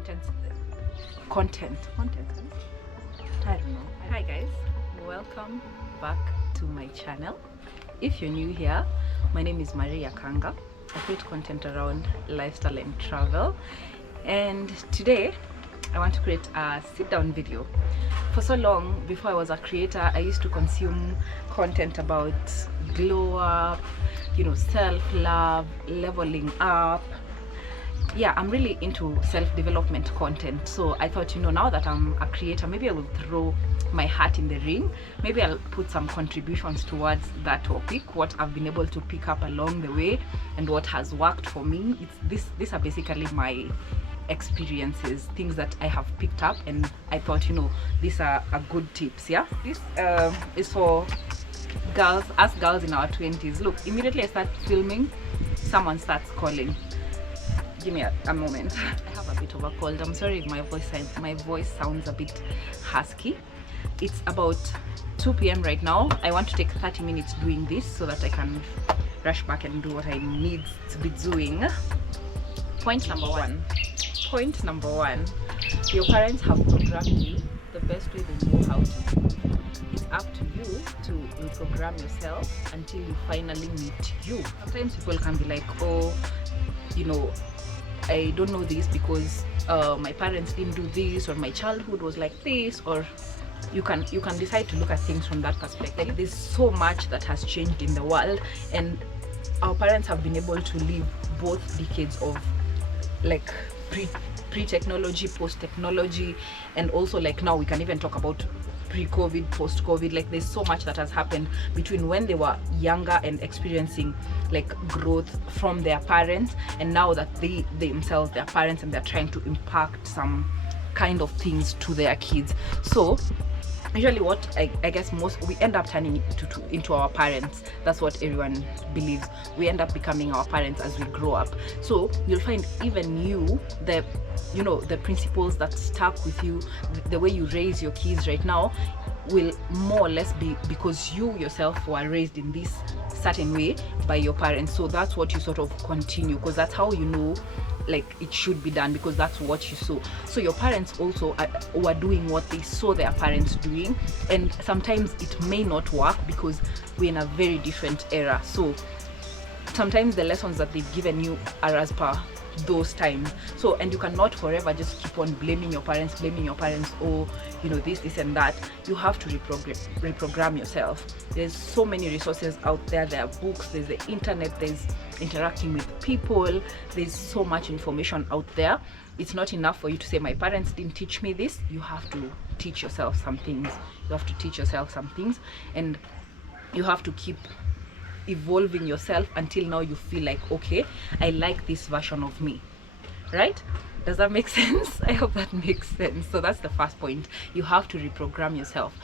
content. I don't know. Hi guys, welcome back to my channel. If you're new here, my name is Maria Kanga. I create content around lifestyle and travel, and today I want to create a sit-down video. For so long, before I was a creator, I used to consume content about glow up, self-love, leveling up. Yeah, I'm really into self-development content. So I thought, now that I'm a creator, maybe I will throw my hat in the ring. Maybe I'll put some contributions towards that topic, what I've been able to pick up along the way and what has worked for me. These are basically my experiences, things that I have picked up, and I thought, these are good tips. Yeah, this is for us girls in our 20s. Look, immediately I start filming, someone starts calling. Give me a moment. I have a bit of a cold. I'm sorry if my voice sounds a bit husky. It's about 2 p.m. right now. I want to take 30 minutes doing this so that I can rush back and do what I need to be doing. Point number one, your parents have programmed you the best way they know how to. It's up to you to reprogram yourself until you finally meet you. Sometimes people can be like, oh, I don't know this because my parents didn't do this, or my childhood was like this, or you can decide to look at things from that perspective. There's so much that has changed in the world, and our parents have been able to live both decades of like pre-technology, post-technology, and also like now we can even talk about pre-COVID, post-COVID. Like there's so much that has happened between when they were younger and experiencing like growth from their parents, and now that they themselves, their parents, and they're trying to impact some kind of things to their kids. So usually what I guess we end up turning into our parents. That's what everyone believes. We end up becoming our parents as we grow up. So you'll find even the principles that stuck with you, the way you raise your kids right now, will more or less be because you yourself were raised in this certain way by your parents. So that's what you sort of continue, because that's how like it should be done, because that's what you saw. So your parents also were doing what they saw their parents doing, and sometimes it may not work because we're in a very different era. So sometimes the lessons that they've given you are as per those times. So, and you cannot forever just keep on blaming your parents, oh, this and that. You have to reprogram yourself. There's so many resources out there. There are books, there's the internet, there's interacting with people, there's so much information out there. It's not enough for you to say my parents didn't teach me this. You have to teach yourself some things. And you have to keep evolving yourself until now you feel like, okay, I like this version of me, right? Does that make sense? I hope that makes sense. So that's the first point. You have to reprogram yourself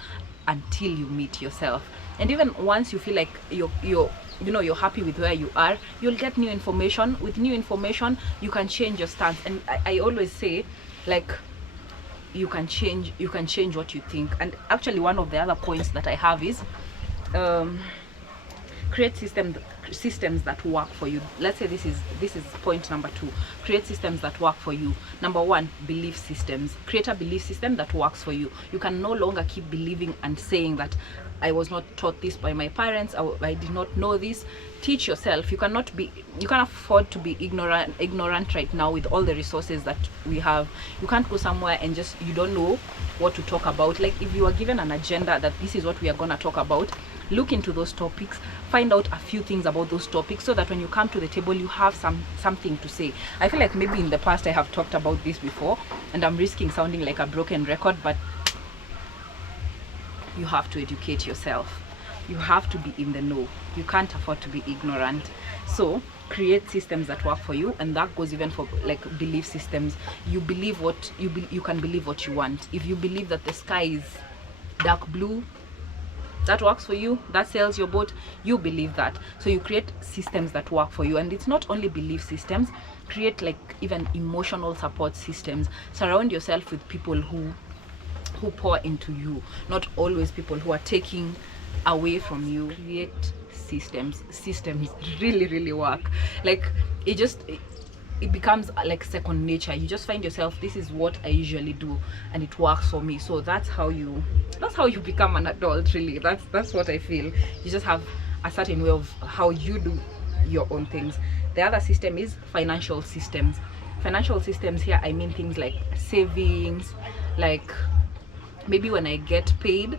until you meet yourself. And even once you feel like you're happy with where you are, you'll get new information. With new information, you can change your stance. And I always say, like, you can change what you think. And actually one of the other points that I have is create systems that work for you. Let's say this is point number 2. Create systems that work for you. Number 1, belief systems. Create a belief system that works for you. You can no longer keep believing and saying that I was not taught this by my parents, I did not know this. Teach yourself. You can't afford to be ignorant right now with all the resources that we have. You can't go somewhere and just you don't know what to talk about. Like if you are given an agenda that this is what we are going to talk about, look into those topics, find out a few things about those topics, so that when you come to the table you have something to say. I feel like maybe in the past I have talked about this before and I'm risking sounding like a broken record, but you have to educate yourself. You have to be in the know. You can't afford to be ignorant. So create systems that work for you, and that goes even for like belief systems. You believe what you can believe what you want. If you believe that the sky is dark blue, that works for you, that sails your boat, you believe that. So you create systems that work for you. And it's not only belief systems, create like even emotional support systems. Surround yourself with people who pour into you, not always people who are taking away from you. Create systems really work. Like it becomes like second nature. You just find yourself, this is what I usually do and it works for me. So that's how you become an adult, really. That's what I feel. You just have a certain way of how you do your own things. The other system is financial systems. Financial systems here, I mean things like savings, like maybe when I get paid,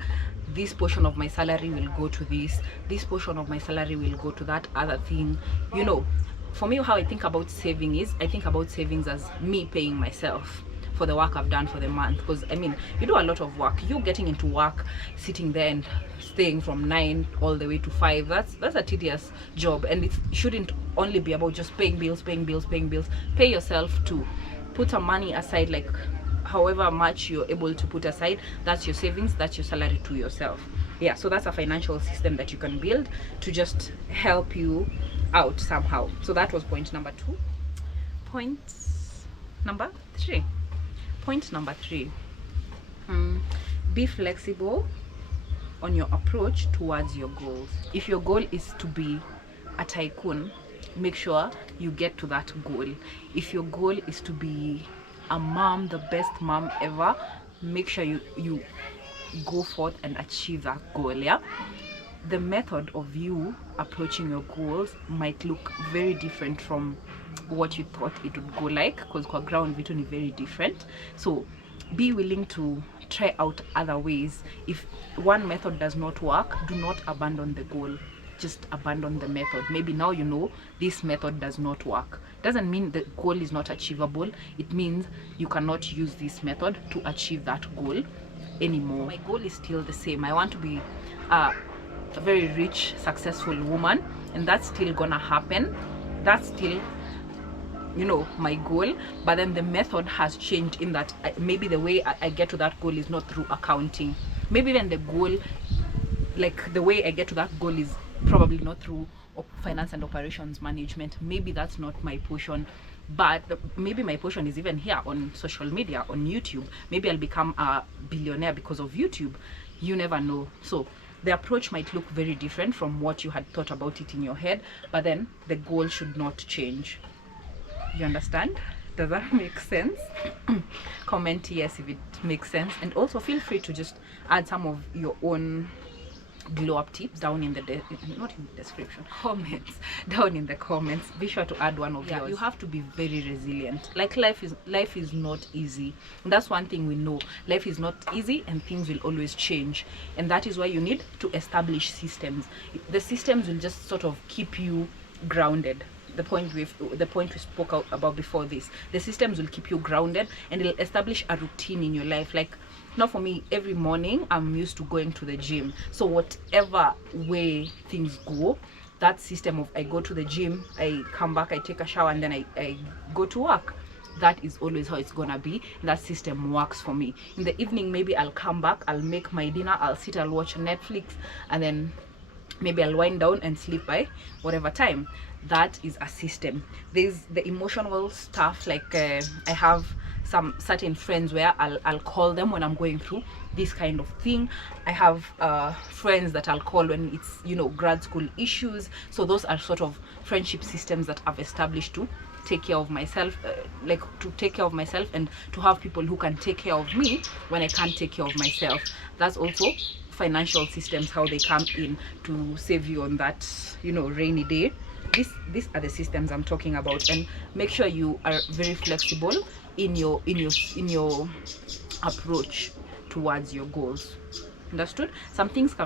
this portion of my salary will go to this portion of my salary will go to that other thing. You know, for me, how I think about saving is, I think about savings as me paying myself for the work I've done for the month. Because I mean, you do a lot of work. You getting into work, sitting there and staying from 9 all the way to 5, that's a tedious job, and it shouldn't only be about just paying bills. Pay yourself too. Put some money aside, like however much you're able to put aside. That's your savings, that's your salary to yourself. Yeah, so that's a financial system that you can build to just help you out somehow. So that was point number 2. Point number 3, be flexible on your approach towards your goals. If your goal is to be a tycoon, make sure you get to that goal. If your goal is to be a mom, the best mom ever, make sure you go forth and achieve that goal. Yeah, the method of you approaching your goals might look very different from what you thought it would go like, because kwa ground vitu ni very different. So be willing to try out other ways. If one method does not work, do not abandon the goal, just abandon the method. Maybe now you know this method does not work. Doesn't mean the goal is not achievable. It means you cannot use this method to achieve that goal anymore. My goal is still the same. I want to be a very rich, successful woman, and that's still gonna happen. That's still, you know, my goal. But then the method has changed in that maybe the way I get to that goal is not through accounting. Maybe even the goal, like the way I get to that goal is probably not through finance and operations management. Maybe that's not my portion, but maybe my portion is even here on social media, on YouTube. Maybe I'll become a billionaire because of YouTube. You never know. So the approach might look very different from what you had thought about it in your head, but then the goal should not change. You understand? Does that make sense? Comment yes if it makes sense, and also feel free to just add some of your own glow up tips down in the not in the description, comments down in the comments. Be sure to add one of yours. You have to be very resilient. Like life is not easy, and that's one thing we know. Life is not easy and things will always change, and that is why you need to establish systems. The systems will just sort of keep you grounded. The point we spoke about before this, the systems will keep you grounded, and it'll establish a routine in your life. Like now for me, every morning I'm used to going to the gym, so whatever way things go, that system of I go to the gym, I come back, I take a shower, and then I go to work, that is always how it's gonna be. That system works for me. In the evening, maybe I'll come back, I'll make my dinner, I'll watch Netflix, and then maybe I'll wind down and sleep by whatever time. That is a system. There's the emotional stuff, like I have some certain friends where I'll call them when I'm going through this kind of thing. I have friends that I'll call when it's, you know, grad school issues. So those are sort of friendship systems that I've established to take care of myself, and to have people who can take care of me when I can't take care of myself. That's also financial systems, how they come in to save you on that, you know, rainy day. These are the systems I'm talking about, and make sure you are very flexible in your approach towards your goals. Understood? Some things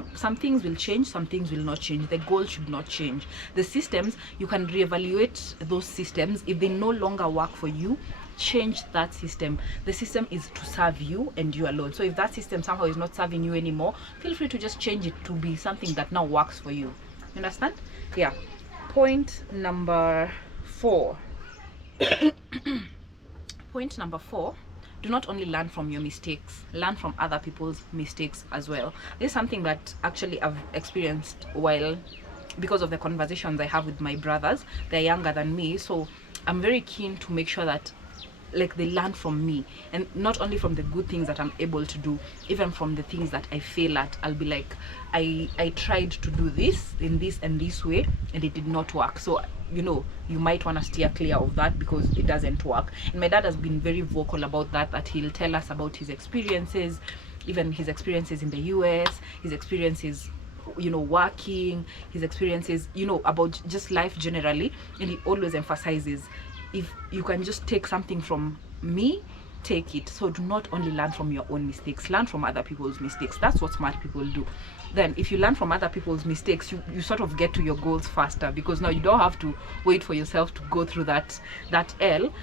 will change, some things will not change. The goal should not change. The systems, you can reevaluate those systems. If they no longer work for you, change that system. The system is to serve you and you alone. So if that system somehow is not serving you anymore, feel free to just change it to be something that now works for you. You understand? Yeah. Point number 4. Point number 4, do not only learn from your mistakes, learn from other people's mistakes as well. This is something that actually I've experienced because of the conversations I have with my brothers. They're younger than me, so I'm very keen to make sure that like they learn from me, and not only from the good things that I'm able to do, even from the things that I fail at. I'll be like, I tried to do this in this and this way and it did not work, so you know, you might want to steer clear of that because it doesn't work. And my dad has been very vocal about that he'll tell us about his experiences, even his experiences in the US, his experiences, you know, working, his experiences, you know, about just life generally. And he always emphasizes, if you can just take something from me, take it. So do not only learn from your own mistakes, learn from other people's mistakes. That's what smart people do. Then if you learn from other people's mistakes, you sort of get to your goals faster, because now you don't have to wait for yourself to go through that L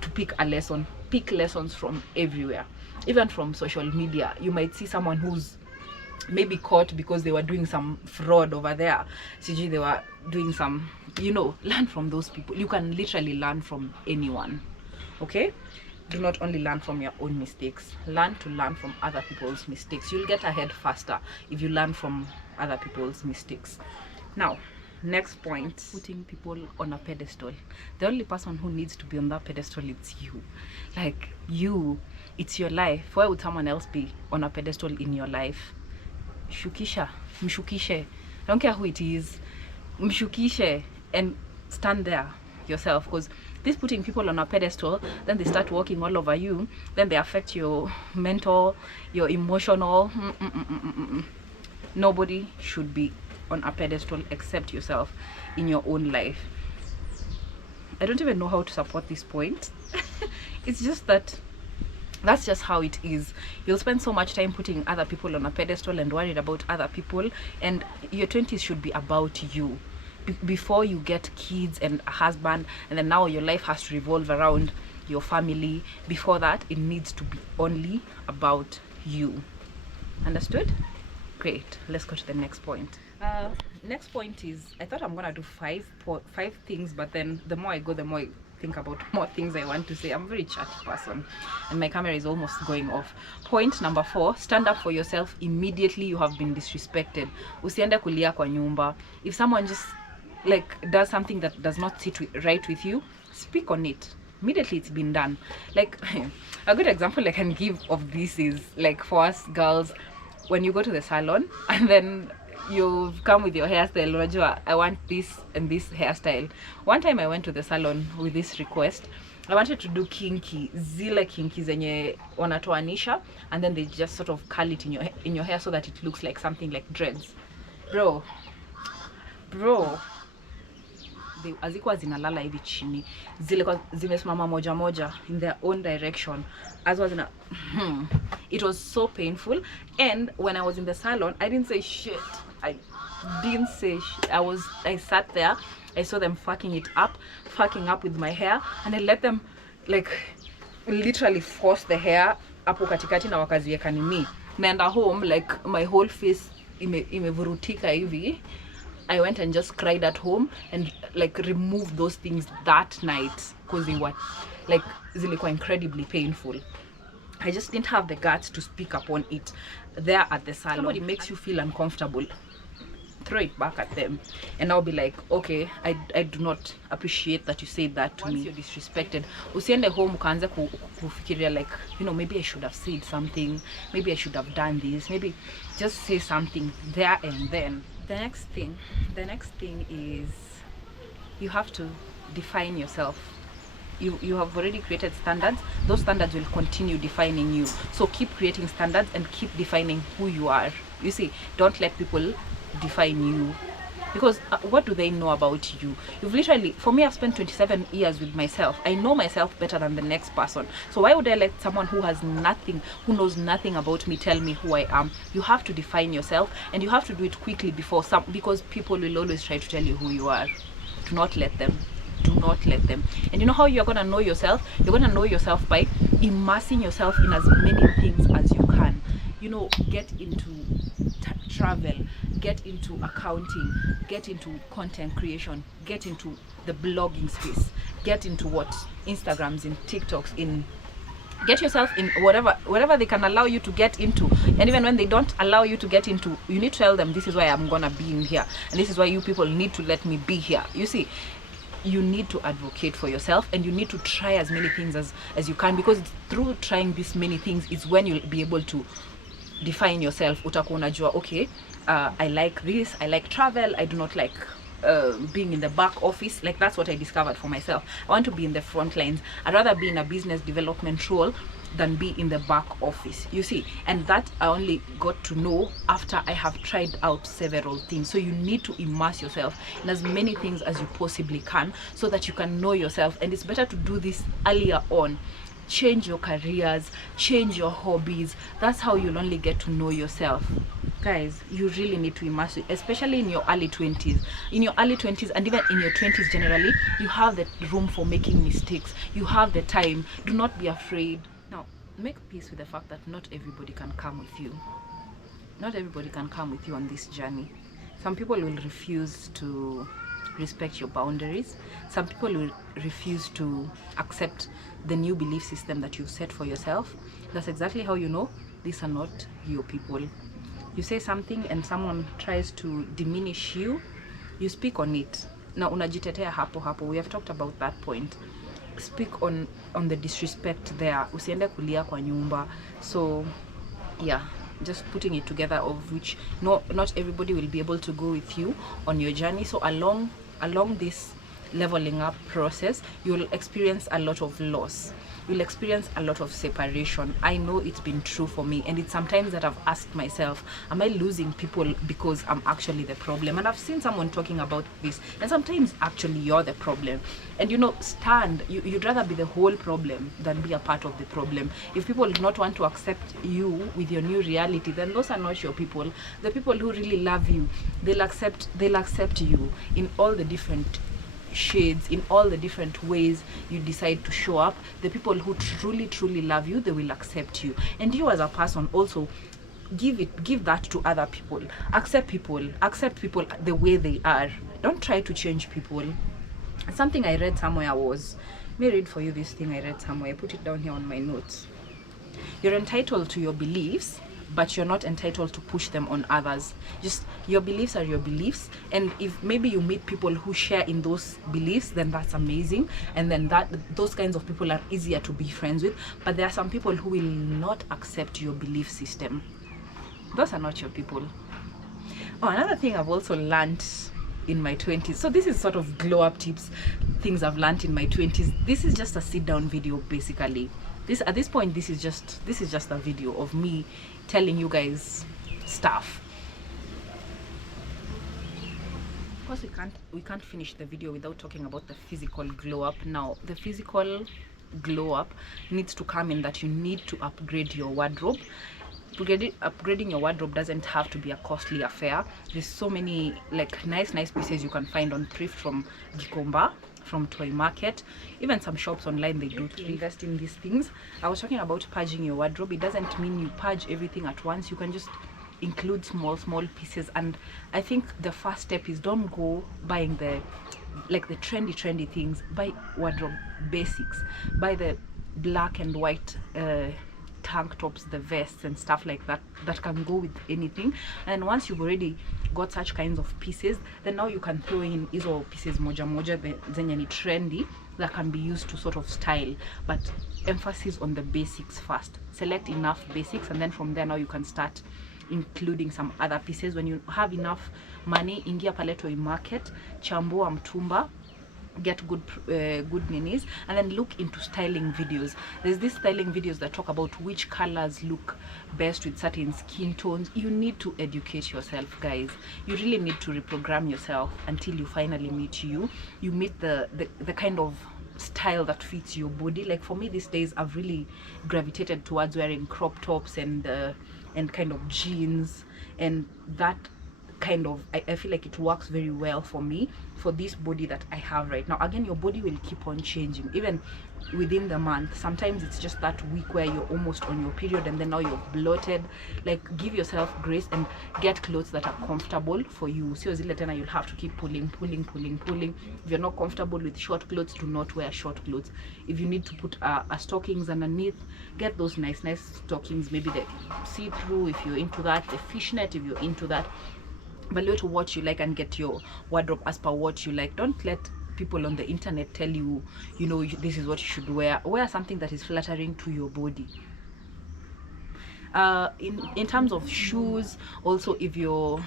to pick a lesson. Pick lessons from everywhere, even from social media. You might see someone who's maybe caught because they were doing some fraud over there, CG, they were doing some, you know, learn from those people. You can literally learn from anyone. Okay, do not only learn from your own mistakes, learn from other people's mistakes. You'll get ahead faster if you learn from other people's mistakes. Now, next point, putting people on a pedestal. The only person who needs to be on that pedestal, it's you. Like, you, it's your life. Why would someone else be on a pedestal in your life? Shukisha, mshukishe, I don't care who it is, mshukishe, and stand there yourself, because this putting people on a pedestal, then they start walking all over you, then they affect your mental, your emotional. Nobody should be on a pedestal except yourself in your own life. I don't even know how to support this point. It's just that that's just how it is. You'll spend so much time putting other people on a pedestal and worried about other people, and your 20s should be about you. Before you get kids and a husband, and then now your life has to revolve around your family. Before that, it needs to be only about you. Understood? Great. Let's go to the next point. Next point is, I thought I'm gonna do five things, but then the more I go, the more I think about more things I want to say. I'm a very chatty person and my camera is almost going off. Point number 4, stand up for yourself immediately you have been disrespected. Usiende kulia kwa nyumba. If someone just like does something that does not sit right with you, speak on it. Immediately it's been done. Like a good example I can give of this is, like, for us girls, when you go to the salon and then you've come with your hairstyle, unajua, I want this and this hairstyle. One time I went to the salon with this request. I wanted to do kinky, zile kinky zenye wanatoanisha, and then they just sort of curl it in your hair so that it looks like something like dreads. Bro, hazikuwa zinalala hivi chini, zilikuwa zimesimama moja moja in their own direction, as was it was so painful. And when I was in the salon, I didn't say shit. I didn't say shit. I sat there, I saw them fucking up with my hair, and I let them like literally force the hair hapo katikati na wakaziweka nini. Naenda home like my whole face imevurutika hivi. I went and just cried at home and like removed those things that night because they were like zilikuwa incredibly painful. I just didn't have the guts to speak upon it there at the salon. Somebody makes you feel uncomfortable, throw it back at them, and I'll be like, okay, I do not appreciate that you said that to me. Once you're disrespected, usiende home ukaanza kufikiria like, you know, maybe I should have said something, maybe I should have done this, maybe just say something there and then. The next thing is, you have to define yourself. You have already created standards. Those standards will continue defining you. So keep creating standards and keep defining who you are. You see, don't let people define you, because what do they know about you? You've literally, for me, I've spent 27 years with myself. I know myself better than the next person. So why would I let someone who knows nothing about me tell me who I am? You have to define yourself, and you have to do it quickly because people will always try to tell you who you are. Do not let them. Do not let them. And you know how you're gonna know yourself? You're gonna know yourself by immersing yourself in as many things as you can. You know, get into travel, get into accounting, get into content creation, get into the blogging space, get into Instagrams, in TikToks, get yourself in whatever they can allow you to get into. And even when they don't allow you to get into, you need to tell them, this is why I'm gonna be in here, and this is why you people need to let me be here. You see, you need to advocate for yourself, and you need to try as many things as you can, because through trying this many things is when you'll be able to define yourself. Utakuwa unajua, okay, I like this, I like travel, I do not like being in the back office. Like, that's what I discovered for myself. I want to be in the front lines. I'd rather be in a business development role than be in the back office, you see. And that I only got to know after I have tried out several things. So you need to immerse yourself in as many things as you possibly can, so that you can know yourself. And it's better to do this earlier on. Change your careers, change your hobbies. That's how you'll only get to know yourself. Guys, you really need to immerse it, especially in your early 20s. In your early 20s, and even in your 20s generally, you have the room for making mistakes. You have the time. Do not be afraid. Now, make peace with the fact that not everybody can come with you. Not everybody can come with you on this journey. Some people will refuse to respect your boundaries. Some people will refuse to accept the new belief system that you've set for yourself. That's exactly how you know these are not your people. You say something and someone tries to diminish you, you speak on it. Now unajitetea hapo hapo. We have talked about that point. Speak on the disrespect there. Usiende kulia kwa nyumba. So yeah, just putting it together, of which not everybody will be able to go with you on your journey. So along this leveling up process, you'll experience a lot of loss. You'll experience a lot of separation. I know it's been true for me, and it's sometimes that I've asked myself, am I losing people because I'm actually the problem? And I've seen someone talking about this, and sometimes actually you're the problem. And you know, you'd rather be the whole problem than be a part of the problem. If people do not want to accept you with your new reality, then those are not your people. The people who really love you, they'll accept you in all the different shades, in all the different ways you decide to show up. The people who truly love you, they will accept you. And you as a person also give that to other people. Accept people the way they are. Don't try to change people. Something I read somewhere was, let me read for you this thing I read somewhere. I put it down here on my notes. You're entitled to your beliefs, but you're not entitled to push them on others. Just, your beliefs are your beliefs, and if maybe you meet people who share in those beliefs, then that's amazing, and then those kinds of people are easier to be friends with. But there are some people who will not accept your belief system. Those are not your people. Oh, another thing I've also learned in my 20s, so this is sort of glow up tips, things I've learned in my 20s. This is just a sit down video basically. At this point, this is just a video of me telling you guys stuff. Of course, we can't finish the video without talking about the physical glow up. Now, the physical glow up needs to come in that you need to upgrade your wardrobe. Upgrading your wardrobe doesn't have to be a costly affair. There's so many like nice pieces you can find on thrift, from Gikomba, from Toy Market, even some shops online, they do invest in these things. I was talking about purging your wardrobe. It doesn't mean you purge everything at once. You can just include small pieces. And I think the first step is, don't go buying the trendy things. Buy wardrobe basics. Buy the black and white tank tops, the vests and stuff like that can go with anything. And once you've already got such kinds of pieces, then now you can throw in hizo pieces moja zenye ni trendy that can be used to sort of style, but emphasis on the basics first. Select enough basics, and then from there now you can start including some other pieces. When you have enough money, ingia pale Toy Market, chambua mtumba, get good ninis, and then look into styling videos. There's these styling videos that talk about which colors look best with certain skin tones. You need to educate yourself, guys. You really need to reprogram yourself until you finally meet you meet the kind of style that fits your body. Like for me these days, I've really gravitated towards wearing crop tops and kind of jeans, and that kind of, I feel like it works very well for me, for this body that I have right now. Again, your body will keep on changing even within the month. Sometimes it's just that week where you're almost on your period and then now you're bloated. Like, give yourself grace and get clothes that are comfortable for you. Sio zile tena you'll have to keep pulling. If you're not comfortable with short clothes, do not wear short clothes. If you need to put a stockings underneath, get those nice stockings, maybe the see-through if you're into that, the fishnet if you're into that. But to what you like and get your wardrobe as per what you like. Don't let people on the internet tell you, you know, this is what you should wear. Wear something that is flattering to your body. In terms of shoes, also, if you're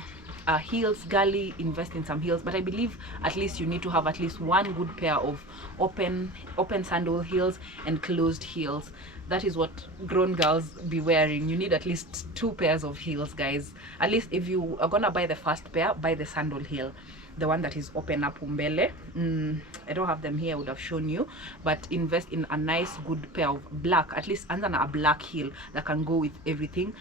heels girly, invest in some heels, but I believe at least you need to have at least one good pair of open sandal heels and closed heels. That is what grown girls be wearing. You need at least 2 pairs of heels, guys. At least if you are gonna buy the first pair, buy the sandal heel, the one that is open up umbele. I don't have them here, I would have shown you, but invest in a nice good pair of black, at least a black heel that can go with everything.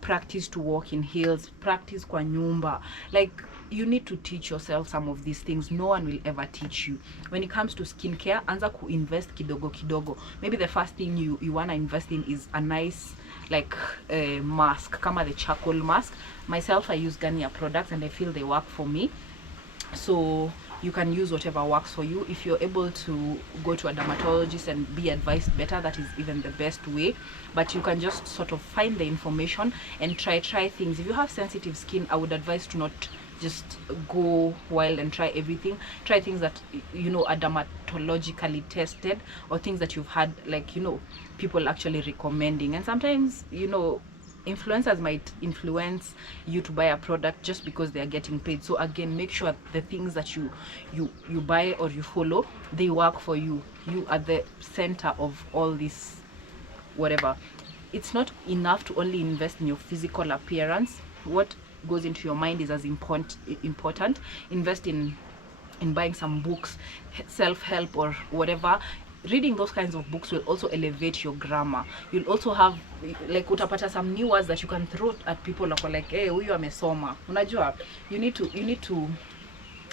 Practice to walk in heels, practice kwa nyumba. Like, you need to teach yourself some of these things. No one will ever teach you. When it comes to skincare, anza ku invest kidogo kidogo. Maybe the first thing you wanna invest in is a nice like mask, kama the charcoal mask. Myself, I use Garnier products and I feel they work for me. So you can use whatever works for you. If you're able to go to a dermatologist and be advised better, that is even the best way. But you can just sort of find the information and try things. If you have sensitive skin, I would advise to not just go wild and try everything. Try things that, you know, are dermatologically tested, or things that you've had, like, you know, people actually recommending. And sometimes, you know, influencers might influence you to buy a product just because they are getting paid. So again, make sure the things that you buy or you follow, they work for you. You are the center of all this whatever. It's not enough to only invest in your physical appearance. What goes into your mind is as important. Invest in buying some books, self-help or whatever. Reading those kinds of books will also elevate your grammar. You'll also have, like, utapata some new words that you can throw at people like, hey, huyu amesoma. Unajua, you need to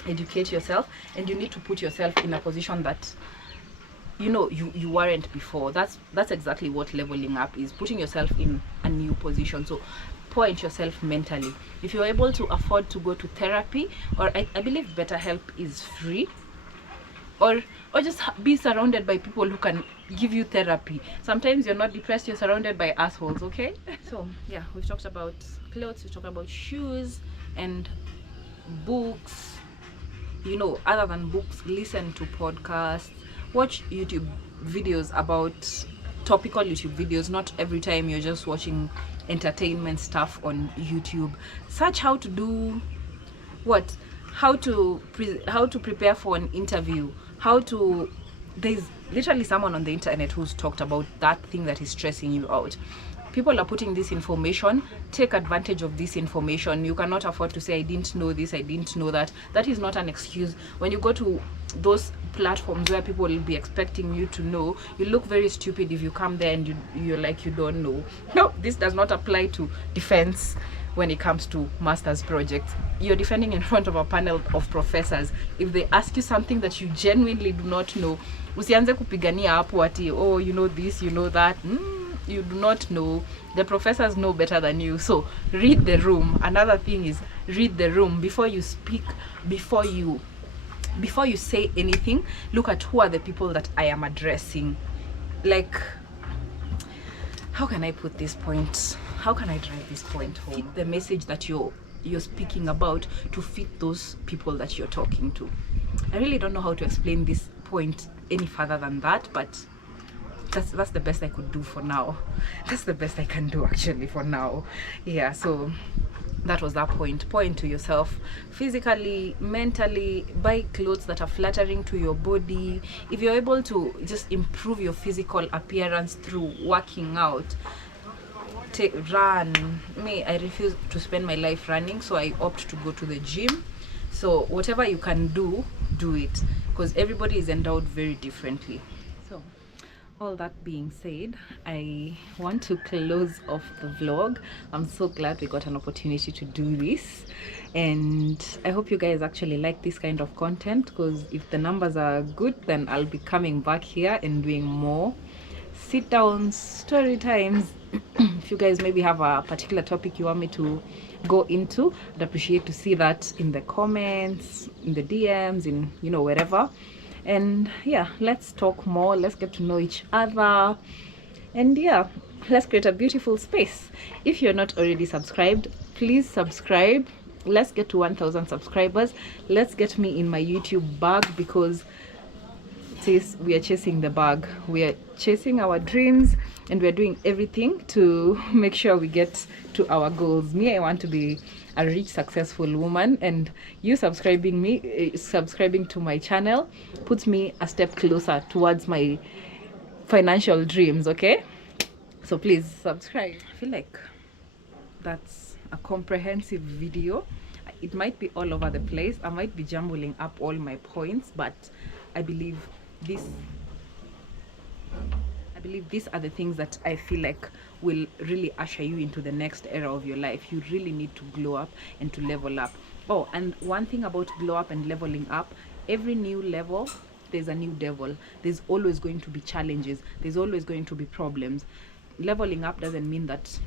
educate yourself, and you need to put yourself in a position that, you know, you weren't before. That's exactly what leveling up is, putting yourself in a new position. So point yourself mentally. If you're able to afford to go to therapy, or I believe BetterHelp is free, or just be surrounded by people who can give you therapy. Sometimes you're not depressed, you're surrounded by assholes, okay? So yeah, we've talked about clothes, we've talked about shoes and books. You know, other than books, listen to podcasts, watch YouTube videos about topical YouTube videos. Not every time you're just watching entertainment stuff on YouTube. Search how to do what? How to prepare for an interview. There's literally someone on the internet who's talked about that thing that is stressing you out. People are putting this information. Take advantage of this information. You cannot afford to say, I didn't know this, I didn't know that. That is not an excuse. When you go to those platforms where people will be expecting you to know, you look very stupid if you come there and you're like, you don't know. No, this does not apply to defense. When it comes to master's projects, you're defending in front of a panel of professors. If they ask you something that you genuinely do not know, usianze kupigania hapo ati, oh, you know this, you know that. You do not know. The professors know better than you. So read the room. Another thing is, read the room before you speak, before you say anything. Look at who are the people that I am addressing. Like, how can I put this point? How can I drive this point home? Fit the message that you're speaking about to fit those people that you're talking to. I really don't know how to explain this point any further than that, but that's the best I could do for now. That's the best I can do actually for now. Yeah, so that was that point. Point to yourself physically, mentally. Buy clothes that are flattering to your body. If you're able to just improve your physical appearance through working out, run. Me, I refuse to spend my life running, so I opt to go to the gym. So whatever you can do it, because everybody is endowed very differently. So all that being said, I want to close off the vlog. I'm so glad we got an opportunity to do this, and I hope you guys actually like this kind of content, because if the numbers are good, then I'll be coming back here and doing more sit downs, story times. If you guys maybe have a particular topic you want me to go into, I'd appreciate to see that in the comments, in the DMs, in, you know, wherever. And yeah, let's talk more, let's get to know each other, and yeah, let's create a beautiful space. If you're not already subscribed, please subscribe. let's get to 1,000 subscribers. Let's get me in my YouTube bag, because sis, we are chasing the bag, we are chasing our dreams, and we are doing everything to make sure we get to our goals. Me, I want to be a rich, successful woman, and you subscribing to my channel puts me a step closer towards my financial dreams. Okay, so please subscribe. I feel like that's a comprehensive video. It might be all over the place, I might be jumbling up all my points, but I believe these are the things that I feel like will really usher you into the next era of your life. You really need to glow up and to level up. Oh, and one thing about glow up and leveling up, every new level, there's a new devil. There's always going to be challenges, there's always going to be problems. Leveling up doesn't mean that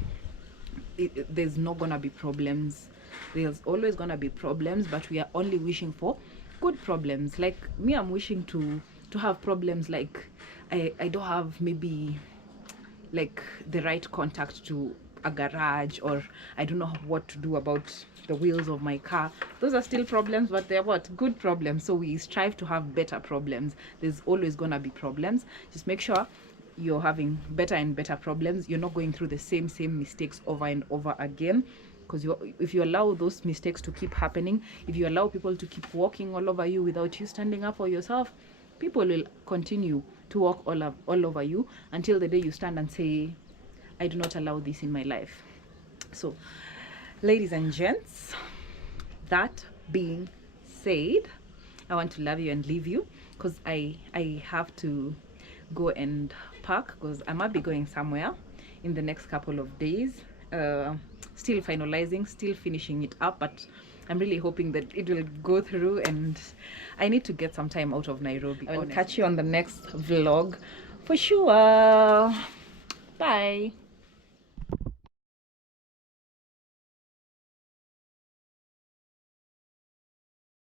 there's not gonna be problems. There's always gonna be problems, but we are only wishing for good problems. Like me, I'm wishing to have problems like I don't have maybe like the right contact to a garage, or I don't know what to do about the wheels of my car. Those are still problems, but they're what? Good problems. So we strive to have better problems. There's always gonna be problems. Just make sure you're having better and better problems. You're not going through the same mistakes over and over again, because if you allow those mistakes to keep happening, if you allow people to keep walking all over you without you standing up for yourself, people will continue to walk all over you until the day you stand and say, I do not allow this in my life. So ladies and gents, that being said, I want to love you and leave you, because I have to go and pack, because I might be going somewhere in the next couple of days. Still finalizing, still finishing it up, but I'm really hoping that it will go through, and I need to get some time out of Nairobi. I will catch you on the next vlog for sure. Bye.